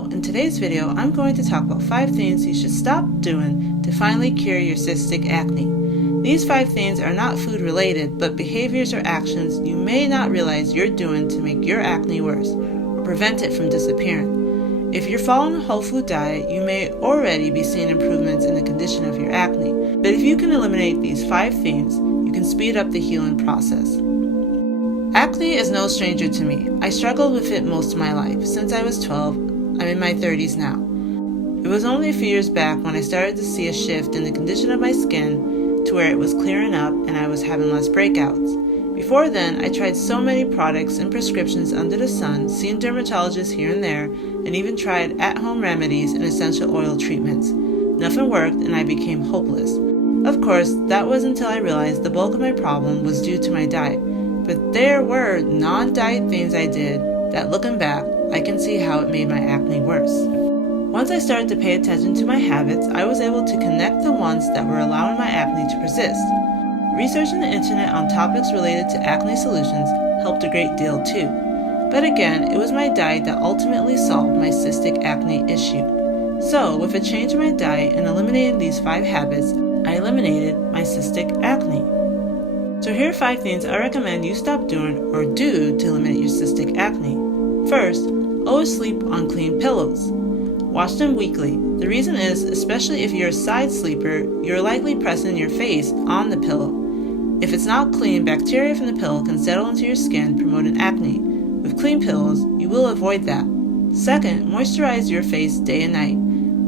So, in today's video, I'm going to talk about 5 things you should stop doing to finally cure your cystic acne. These 5 things are not food related, but behaviors or actions you may not realize you're doing to make your acne worse or prevent it from disappearing. If you're following a whole food diet, you may already be seeing improvements in the condition of your acne. But if you can eliminate these 5 things, you can speed up the healing process. Acne is no stranger to me. I struggled with it most of my life. Since I was 12, I'm in my 30s now. It was only a few years back when I started to see a shift in the condition of my skin to where it was clearing up and I was having less breakouts. Before then, I tried so many products and prescriptions under the sun, seen dermatologists here and there, and even tried at-home remedies and essential oil treatments. Nothing worked and I became hopeless. Of course, that was until I realized the bulk of my problem was due to my diet. But there were non-diet things I did that, looking back, I can see how it made my acne worse. Once I started to pay attention to my habits, I was able to connect the ones that were allowing my acne to persist. Researching the internet on topics related to acne solutions helped a great deal too. But again, it was my diet that ultimately solved my cystic acne issue. So, with a change in my diet and eliminating these 5 habits, I eliminated my cystic acne. So here are 5 things I recommend you stop doing or do to eliminate your cystic acne. First, always sleep on clean pillows. Wash them weekly. The reason is, especially if you're a side sleeper, you're likely pressing your face on the pillow. If it's not clean, bacteria from the pillow can settle into your skin, promoting acne. With clean pillows, you will avoid that. Second, moisturize your face day and night.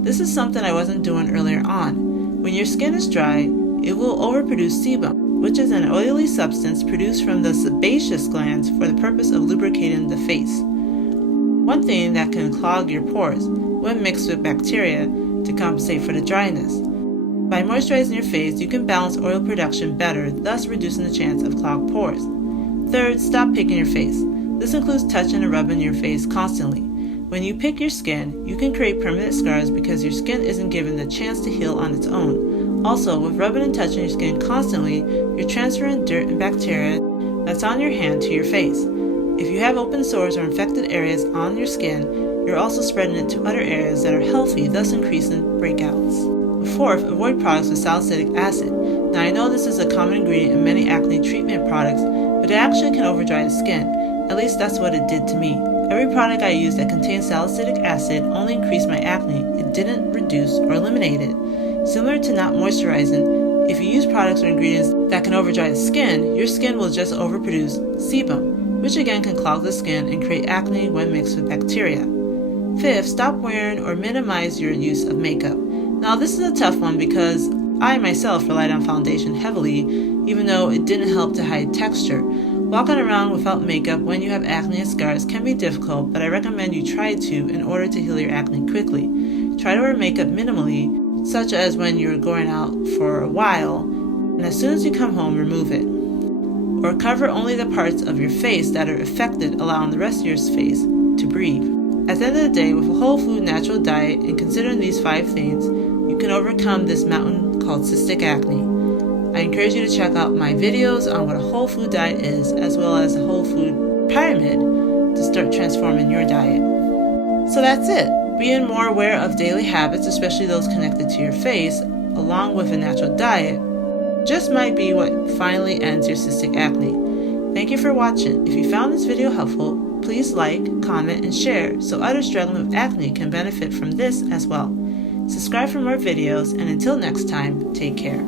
This is something I wasn't doing earlier on. When your skin is dry, it will overproduce sebum, which is an oily substance produced from the sebaceous glands for the purpose of lubricating the face. One thing that can clog your pores when mixed with bacteria to compensate for the dryness. By moisturizing your face, you can balance oil production better, thus reducing the chance of clogged pores. Third, stop picking your face. This includes touching and rubbing your face constantly. When you pick your skin, you can create permanent scars because your skin isn't given the chance to heal on its own. Also, with rubbing and touching your skin constantly, you're transferring dirt and bacteria that's on your hand to your face. If you have open sores or infected areas on your skin, you're also spreading it to other areas that are healthy, thus increasing breakouts. Fourth, avoid products with salicylic acid. Now, I know this is a common ingredient in many acne treatment products, but it actually can overdry the skin. At least that's what it did to me. Every product I used that contained salicylic acid only increased my acne. It didn't reduce or eliminate it. Similar to not moisturizing, if you use products or ingredients that can overdry the skin, your skin will just overproduce sebum, which again can clog the skin and create acne when mixed with bacteria. Fifth, stop wearing or minimize your use of makeup. Now this is a tough one because I myself relied on foundation heavily, even though it didn't help to hide texture. Walking around without makeup when you have acne and scars can be difficult, but I recommend you try to in order to heal your acne quickly. Try to wear makeup minimally, such as when you're going out for a while, and as soon as you come home, remove it. Or cover only the parts of your face that are affected, allowing the rest of your face to breathe. At the end of the day, with a whole food natural diet and considering these 5 things, you can overcome this mountain called cystic acne. I encourage you to check out my videos on what a whole food diet is, as well as a whole food pyramid to start transforming your diet. So that's it. Being more aware of daily habits, especially those connected to your face, along with a natural diet, just might be what finally ends your cystic acne. Thank you for watching. If you found this video helpful, please like, comment, and share so others struggling with acne can benefit from this as well. Subscribe for more videos, and until next time, take care.